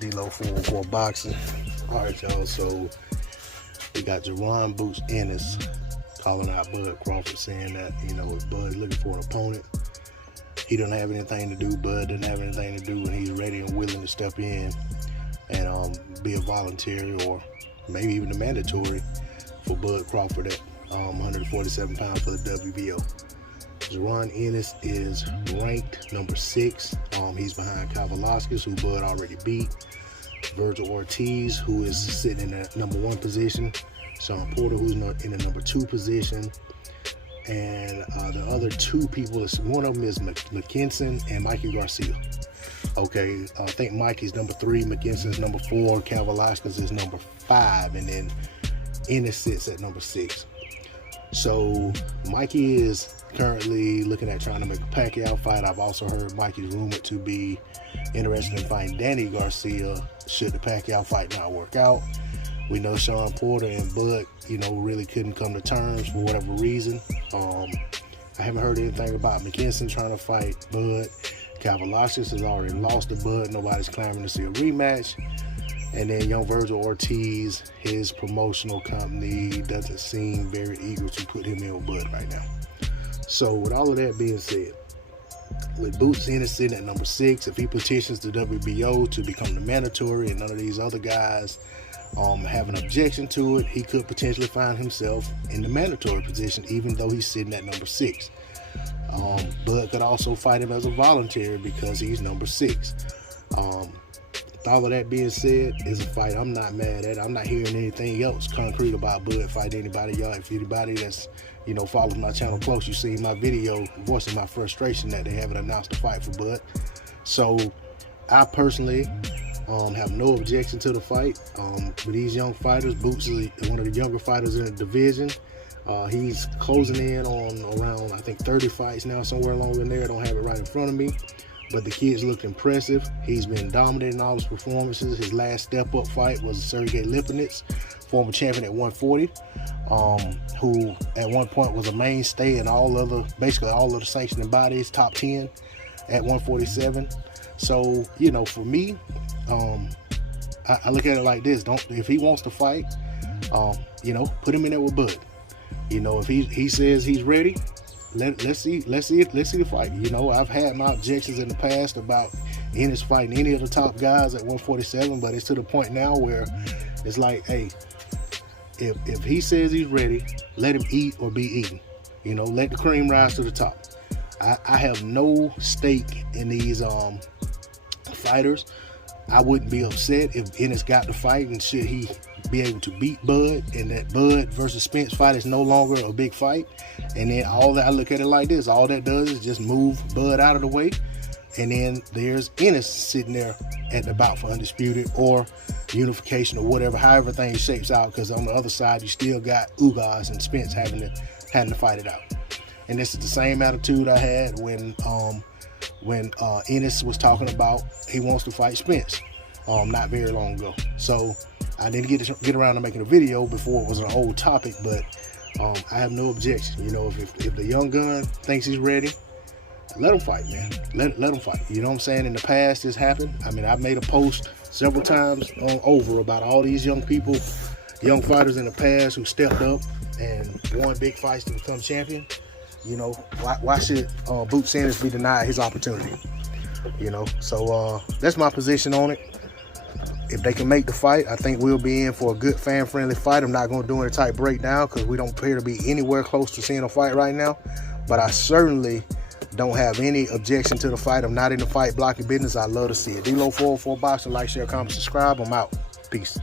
D-Lo 404 Boxing. All right, y'all. So we got Jaron, Bout, Ennis calling out Bud Crawford, saying that, you know, if Bud's looking for an opponent, he doesn't have anything to do. Bud doesn't have anything to do, and he's ready and willing to step in and be a voluntary or maybe even a mandatory for Bud Crawford at 147 pounds for the WBO. Jaron Ennis is ranked number 6. He's behind Kavalauskas, who Bud already beat. Virgil Ortiz, who is sitting in the number 1 position. Sean Porter, who's in the number 2 position. And the other 2 people, one of them is McKinson and Mikey Garcia. Okay, I think Mikey's number 3, McKinson's number 4, Kavalauskas is number 5, and then Ennis sits at number 6. So Mikey is currently looking at trying to make a Pacquiao fight. I've also heard Mikey's rumored to be interested in fighting Danny Garcia should the Pacquiao fight not work out. We know Sean Porter and Bud, you know, really couldn't come to terms for whatever reason. I haven't heard anything about McKinson trying to fight Bud. Kavalauskas has already lost to Bud. Nobody's clamoring to see a rematch. And then young Virgil Ortiz, his promotional company doesn't seem very eager to put him in with Bud right now. So with all of that being said, with Bout Ennis sitting at number 6, if he petitions the WBO to become the mandatory and none of these other guys have an objection to it, he could potentially find himself in the mandatory position, even though he's sitting at number 6. Bud could also fight him as a voluntary because he's number 6. All of that being said, is a fight I'm not mad at. I'm not hearing anything else concrete about Bud fighting anybody. Y'all, if anybody that's, you know, follows my channel close, you see my video voicing my frustration that they haven't announced a fight for Bud. So I personally have no objection to the fight. With these young fighters, Bout is one of the younger fighters in the division. He's closing in on around, I think, 30 fights now, somewhere along in there. I don't have it right in front of me. But the kid's looked impressive. He's been dominant in all his performances. His last step-up fight was Sergey Lipinets, former champion at 140, who at one point was a mainstay in basically all of the sanctioning bodies, top 10 at 147. So, you know, for me, I look at it like this: if he wants to fight, you know, put him in there with Bud. You know, if he says he's ready, let's see the fight. You know, I've had my objections in the past about Ennis fighting any of the top guys at 147, but it's to the point now where it's like, hey, if he says he's ready, let him eat or be eaten. You know, let the cream rise to the top. I have no stake in these fighters. I wouldn't be upset if Ennis got the fight and should he be able to beat Bud, and that Bud versus Spence fight is no longer a big fight. And then all that, I look at it like this: all that does is just move Bud out of the way, and then there's Ennis sitting there at the bout for undisputed or unification or whatever, however things shapes out. Because on the other side, you still got Ugas and Spence having to fight it out. And this is the same attitude I had when Ennis was talking about he wants to fight Spence not very long ago. So I didn't get around to making a video before it was an old topic, but I have no objection. You know, if the young gun thinks he's ready, let him fight, man. Let him fight. You know what I'm saying? In the past, this happened. I mean, I've made a post several times over about all these young people, young fighters in the past who stepped up and won big fights to become champion. You know, why should Bout Ennis be denied his opportunity? You know, so that's my position on it. If they can make the fight, I think we'll be in for a good fan-friendly fight. I'm not going to do any type breakdown because we don't appear to be anywhere close to seeing a fight right now. But I certainly don't have any objection to the fight. I'm not in the fight blocking business. I love to see it. D-Lo 404 Boxing. Like, share, comment, subscribe. I'm out. Peace.